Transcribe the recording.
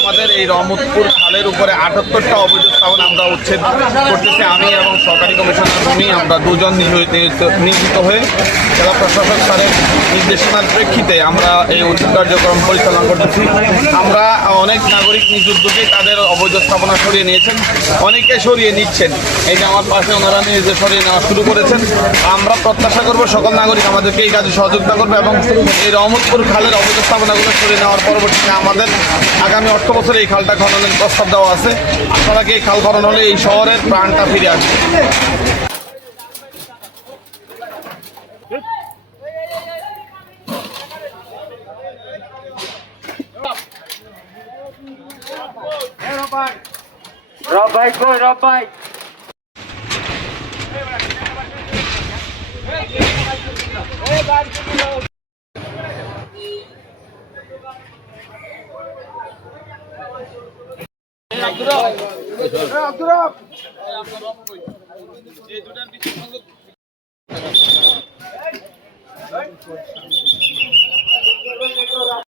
আমাদের এই রহমতপুর খালের উপরে 78টা অবৈধ স্থাপনা আমরা উচ্ছেদ করতেছি। আমি এবং সরকারি কমিশনার ভূমি আমরা দুজন নিয়োজিত হয়ে জেলা প্রশাসক স্যারের নির্দেশনার প্রেক্ষিতে আমরা এই উচ্ছেদ কার্যক্রম পরিচালনা করতেছি। আমরা অনেক নাগরিক নিজ উদ্যোগে তাদের অবৈধ স্থাপনা সরিয়ে নিয়েছেন, অনেকে সরিয়ে নিচ্ছেন। এই যে আমার পাশে ওনারা নিজে সরিয়ে নেওয়া শুরু করেছেন। আমরা প্রত্যাশা করব সকল নাগরিক আমাদেরকে এই কাজে সহযোগিতা করবে এবং এই রহমতপুর খালের অবৈধ স্থাপনাগুলো সরিয়ে নেওয়ার পরবর্তীতে আমাদের আগামী অর্থ বছরে এই খালটা খননের প্রস্তাব দেওয়া আছে। আশা রাখি এই খাল খনন হলে এই শহরের প্রাণটা ফিরে আসবে। রব ভাই কই রব ভাই আব্দুর রব